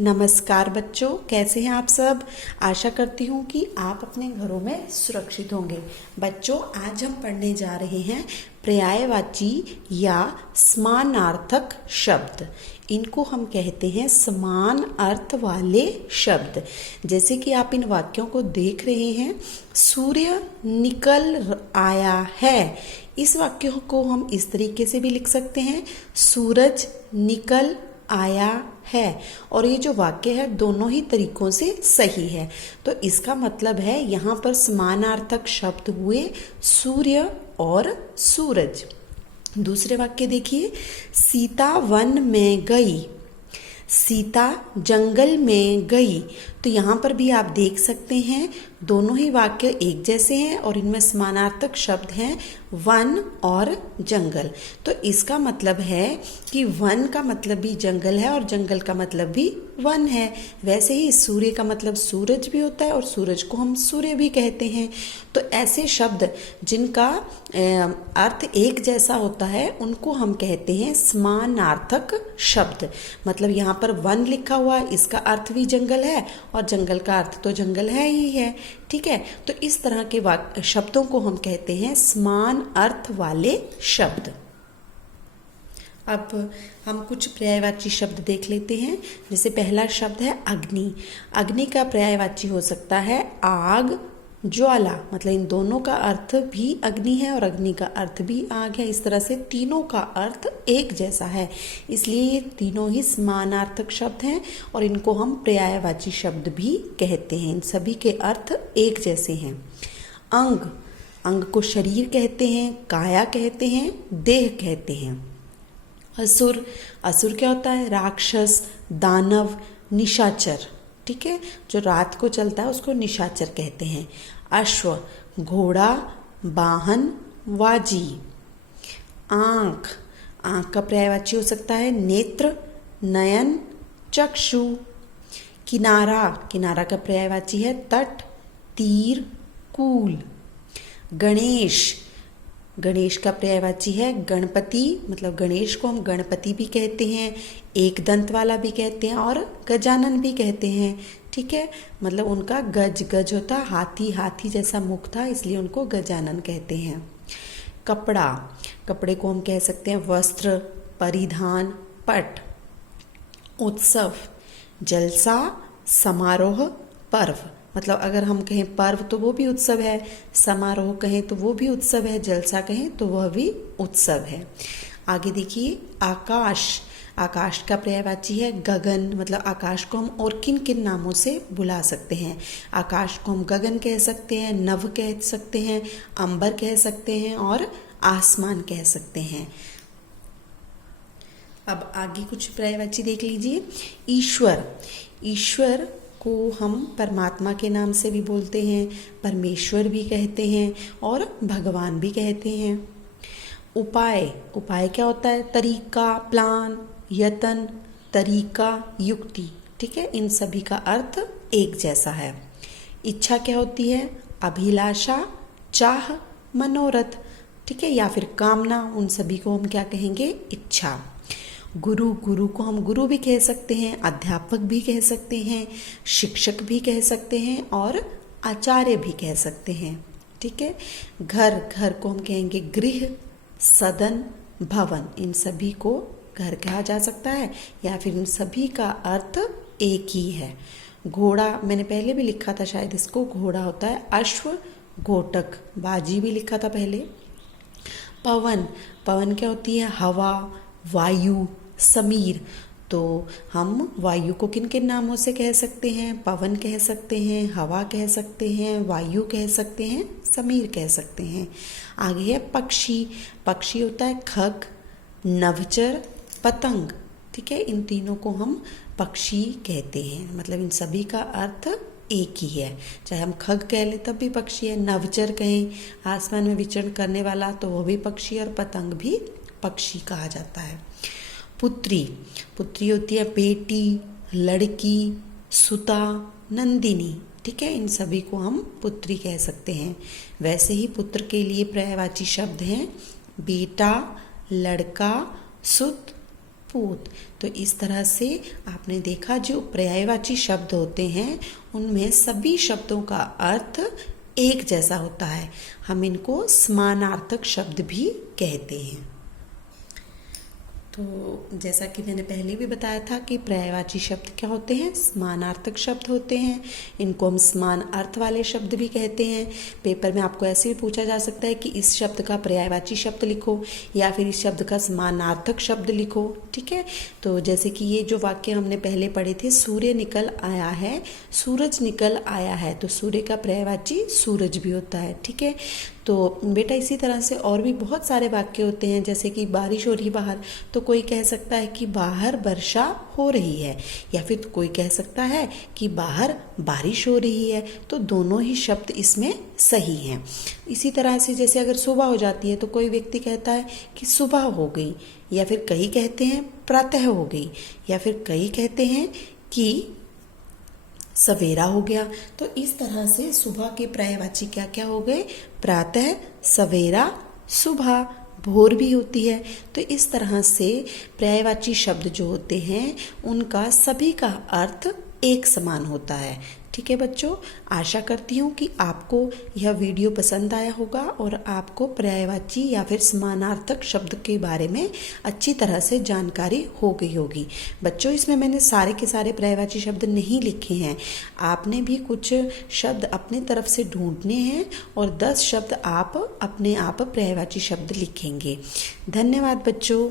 नमस्कार बच्चों, कैसे हैं आप सब। आशा करती हूँ कि आप अपने घरों में सुरक्षित होंगे। बच्चों, आज हम पढ़ने जा रहे हैं पर्यायवाची या समानार्थक शब्द। इनको हम कहते हैं समान अर्थ वाले शब्द। जैसे कि आप इन वाक्यों को देख रहे हैं, सूर्य निकल आया है। इस वाक्य को हम इस तरीके से भी लिख सकते हैं, सूरज निकल आया है। और ये जो वाक्य है दोनों ही तरीकों से सही है। तो इसका मतलब है यहाँ पर समानार्थक शब्द हुए सूर्य और सूरज। दूसरे वाक्य देखिए, सीता वन में गई। सीता जंगल में गई। तो यहाँ पर भी आप देख सकते हैं दोनों ही वाक्य एक जैसे हैं और इनमें समानार्थक शब्द हैं वन और जंगल। तो इसका मतलब है कि वन का मतलब भी जंगल है और जंगल का मतलब भी वन है। वैसे ही सूर्य का मतलब सूरज भी होता है और सूरज को हम सूर्य भी कहते हैं। तो ऐसे शब्द जिनका अर्थ एक जैसा होता है उनको हम कहते हैं समानार्थक शब्द। मतलब यहाँ पर वन लिखा हुआ है, इसका अर्थ भी जंगल है और जंगल का अर्थ तो जंगल है ही है। ठीक है, तो इस तरह के शब्दों को हम कहते हैं समान अर्थ वाले शब्द। अब हम कुछ पर्यायवाची शब्द देख लेते हैं। जैसे पहला शब्द है अग्नि। अग्नि का पर्यायवाची हो सकता है आग, ज्वाला। मतलब इन दोनों का अर्थ भी अग्नि है और अग्नि का अर्थ भी आग है। इस तरह से तीनों का अर्थ एक जैसा है, इसलिए ये तीनों ही समानार्थक शब्द हैं और इनको हम पर्यायवाची शब्द भी कहते हैं। इन सभी के अर्थ एक जैसे हैं। अंग, अंग को शरीर कहते हैं, काया कहते हैं, देह कहते हैं। असुर, असुर क्या होता है? राक्षस, दानव, निशाचर। ठीक है, जो रात को चलता है उसको निशाचर कहते हैं। अश्व, घोड़ा, वाहन, वाजी। आँख, आँख का पर्यायवाची हो सकता है नेत्र, नयन, चक्षु। किनारा, किनारा का पर्यायवाची है तट, तीर, कूल। गणेश, गणेश का पर्यायवाची है गणपति। मतलब गणेश को हम गणपति भी कहते हैं, एक दंत वाला भी कहते हैं और गजानन भी कहते हैं। ठीक है, मतलब उनका गज गज होता, हाथी हाथी जैसा मुख था, इसलिए उनको गजानन कहते हैं। कपड़ा, कपड़े को हम कह सकते हैं वस्त्र, परिधान, पट। उत्सव, जलसा, समारोह, पर्व। मतलब अगर हम कहें पर्व तो वो भी उत्सव है, समारोह कहें तो वो भी उत्सव है, जलसा कहें तो वह भी उत्सव है। आगे देखिए आकाश। आकाश का पर्यायवाची है गगन। मतलब आकाश को हम और किन किन नामों से बुला सकते हैं? आकाश को हम गगन कह सकते हैं, नभ कह सकते हैं, अंबर कह सकते हैं और आसमान कह सकते हैं। अब आगे कुछ पर्यायवाची देख लीजिए। ईश्वर, ईश्वर को हम परमात्मा के नाम से भी बोलते हैं, परमेश्वर भी कहते हैं और भगवान भी कहते हैं। उपाय, उपाय क्या होता है? तरीका, प्लान, यत्न, तरीका, युक्ति। ठीक है, इन सभी का अर्थ एक जैसा है। इच्छा क्या होती है? अभिलाषा, चाह, मनोरथ। ठीक है, या फिर कामना, उन सभी को हम क्या कहेंगे? इच्छा। गुरु, गुरु को हम गुरु भी कह सकते हैं, अध्यापक भी कह सकते हैं, शिक्षक भी कह सकते हैं और आचार्य भी कह सकते हैं। ठीक है, घर, घर को हम कहेंगे गृह, सदन, भवन। इन सभी को घर कहा जा सकता है या फिर इन सभी का अर्थ एक ही है। घोड़ा, मैंने पहले भी लिखा था शायद इसको, घोड़ा होता है अश्व, घोटक। बाजी भी लिखा था पहले। पवन, पवन क्या होती है? हवा, वायु, समीर। तो हम वायु को किन किन नामों से कह सकते हैं? पवन कह सकते हैं, हवा कह सकते हैं, वायु कह सकते हैं, समीर कह सकते हैं। आगे है पक्षी। पक्षी होता है खग, नभचर, पतंग। ठीक है, इन तीनों को हम पक्षी कहते हैं। मतलब इन सभी का अर्थ एक ही है। चाहे हम खग कह लें तब भी पक्षी है, नभचर कहें आसमान में विचरण करने वाला तो वो भी पक्षी, और पतंग भी पक्षी कहा जाता है। पुत्री, पुत्री होती है बेटी, लड़की, सुता, नंदिनी। ठीक है, इन सभी को हम पुत्री कह सकते हैं। वैसे ही पुत्र के लिए पर्यायवाची शब्द हैं बेटा, लड़का, सुत, पूत। तो इस तरह से आपने देखा जो पर्यायवाची शब्द होते हैं उनमें सभी शब्दों का अर्थ एक जैसा होता है। हम इनको समानार्थक शब्द भी कहते हैं। तो जैसा कि मैंने पहले भी बताया था कि पर्यायवाची शब्द क्या होते हैं, समानार्थक शब्द होते हैं। इनको हम समान अर्थ वाले शब्द भी कहते हैं। पेपर में आपको ऐसे भी पूछा जा सकता है कि इस शब्द का पर्यायवाची शब्द लिखो या फिर इस शब्द का समानार्थक शब्द लिखो। ठीक है, तो जैसे कि ये जो वाक्य हमने पहले पढ़े थे, सूर्य निकल आया है, सूरज निकल आया है, तो सूर्य का पर्यायवाची सूरज भी होता है। ठीक है, तो बेटा इसी तरह से और भी बहुत सारे वाक्य होते हैं, जैसे कि बारिश हो रही है बाहर, तो कोई कह सकता है कि बाहर वर्षा हो रही है, या फिर कोई कह सकता है कि बाहर बारिश हो रही है। तो दोनों ही शब्द इसमें सही हैं। इसी तरह से जैसे अगर सुबह हो जाती है तो कोई व्यक्ति कहता है कि सुबह हो गई, या फिर कई कहते हैं प्रातः हो गई, या फिर कई कहते हैं कि सवेरा हो गया। तो इस तरह से सुबह के पर्यायवाची क्या क्या हो गए, प्रातः, सवेरा, सुबह, भोर भी होती है। तो इस तरह से पर्यायवाची शब्द जो होते हैं उनका सभी का अर्थ एक समान होता है। ठीक है बच्चों, आशा करती हूँ कि आपको यह वीडियो पसंद आया होगा और आपको पर्यायवाची या फिर समानार्थक शब्द के बारे में अच्छी तरह से जानकारी हो गई होगी। बच्चों इसमें मैंने सारे के सारे पर्यायवाची शब्द नहीं लिखे हैं, आपने भी कुछ शब्द अपने तरफ से ढूंढने हैं और 10 शब्द आप अपने आप पर्यायवाची शब्द लिखेंगे। धन्यवाद बच्चों।